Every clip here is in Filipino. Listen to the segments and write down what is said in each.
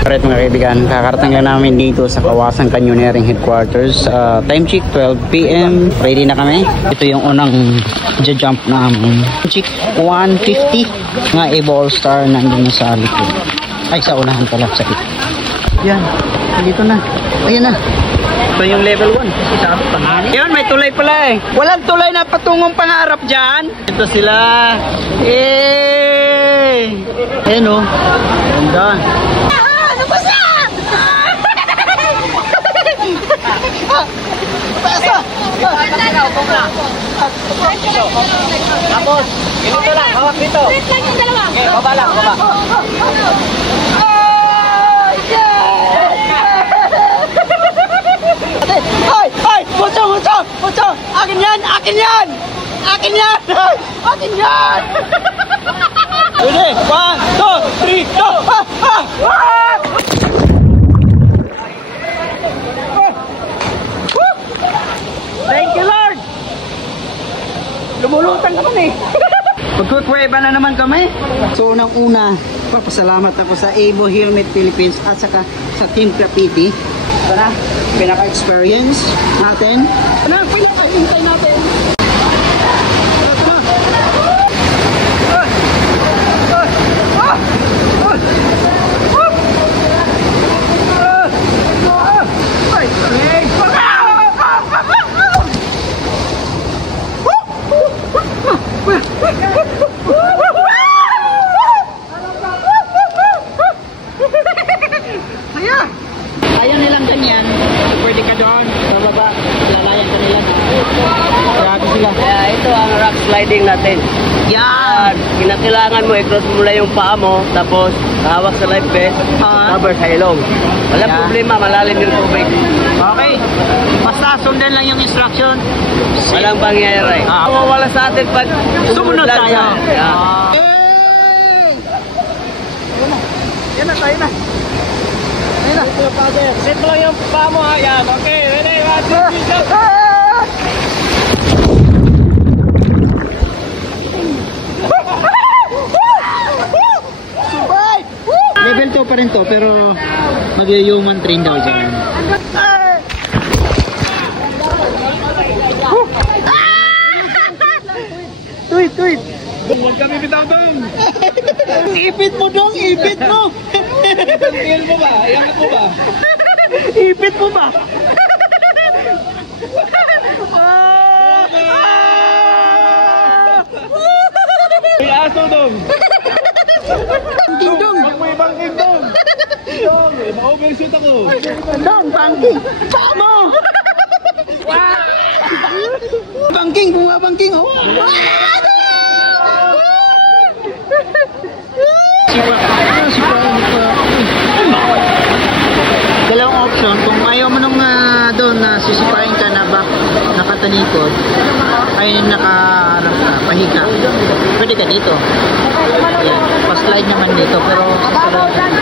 Alright mga kaibigan, kakarating lang namin dito sa Kawasan Canyoneering Headquarters. Time check 12 PM, ready na kami. Ito yung unang jump namin. Check 150 nga Evo All-Star nandun na sa likod. Ay, sa unahan pala, sa likod. Yan, dito na. Ayan na. Ito yung level 1. Ayun, may tulay pala eh. Walang tulay na patungong pangarap dyan. Ito sila. Eh! Ayan o. Ganda. Ano ba siya? Pasa! Tapos, ganito lang, hawak dito. Okay, baba lang, baba. Ay! Ay! Puchong! Puchong! Puchong! Akin yan! Akin yan! Akin yan! Akin yan! Ready? 1, 2, 3, go! Thank you, Lord! Lumulutang ka eh. Magkukweba na naman kami. So unang-una, papasalamat ako sa Evo Helmet Philippines at saka sa Team Graffiti. Para pinaka-experience natin. Pinaka-hintay natin. Ayaw nilang ganyan. Pwede ka doon, sa baba, lalayan ka nila. Grabe sila. Kaya ito ang rock sliding natin. Yan! Kinakailangan mo, i-cross mo lang yung paa mo, tapos hawak sa life vest, cover sa ilong. Walang problema, malalim yung tubig. Okay. Basta sundan lang yung instruction. Walang pangyayari. Mawawala sa atin pag Sumunod lang tayo. Yeah. Yan na, tayo na. Ayun na. Sit mo lang yung paa mo, ha? Yan. Okay, ready? 1, 2, 3, go! Level 2 pa rin to, pero mag-human train daw dyan. Tuwid, tuwid. Huwag kami bitaw dong! Ipit mo dong, ipit mo. Ipit mo ba? Iangat mo ba? Ipit mo ba? May aso dong! Dong, Huwag mo ibang king dong! Dong, ma-overshoot ako! dong, bangking. Paa mo. Bangking, bumabangking. Oh. Dalawang option, kung ayaw mo nung doon na sisipain ka na back nakatalikod, ay nakaharap ka, pahiga, pwede ka dito. Yan, pa-slide naman dito, pero napandaan.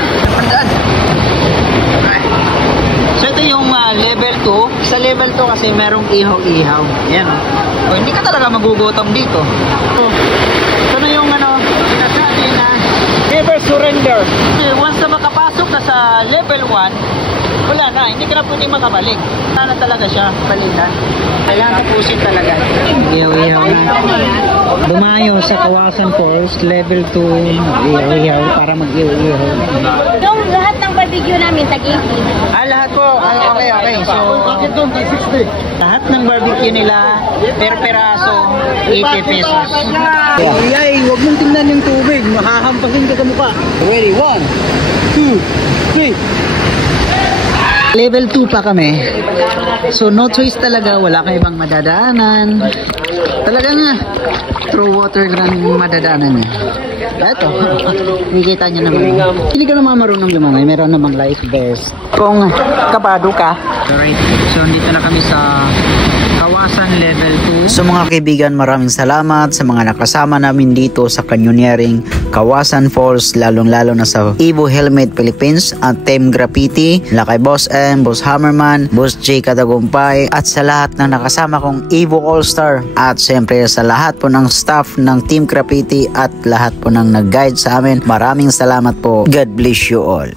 So ito yung level 2. Sa level 2 kasi merong ihaw-ihaw. Yan o. Hindi ka talaga magugutom dito. So, ito na yung sinasabi na never surrender. Once na makapasok ka sa level 1, wala na, hindi ka na pwede makabalik. Wala na talaga siya, balikan. Kailangan tapusin talaga. Ihaw-ihaw na. Dumayo sa Kawasan Falls, level 2, ihaw-ihaw para mag-ihaw-ihaw. Yung lahat ng barbecue namin, tag-80. Lahat po. Okay, okay. So, lahat ng barbecue nila, per peraso, 80 pesos. Ay, huwag mong tingnan yung tubig. Mahahampasin ka sa mukha. Ready? 1, 2, 3. Level 2 pa kami. So, no choice talaga. Wala kang ibang madadaanan. Talaga nga, through water lang madadaanan niya. Ito, nakikita niyo naman. Hindi ka naman marunong lumangoy. Meron namang life vest. Kung kabado ka. Alright, so dito na kami sa Kawasan level 2. So mga kaibigan, maraming salamat sa mga nakasama namin dito sa Canyoneering Kawasan Falls, lalong-lalo na sa Evo Helmet Philippines at Team Graffiti, kay Boss M, Boss Hammerman, Boss J Katagumpay, at sa lahat ng nakasama kong Evo All-Star, at siyempre sa lahat po ng staff ng Team Graffiti at lahat po ng nag-guide sa amin. Maraming salamat po. God bless you all.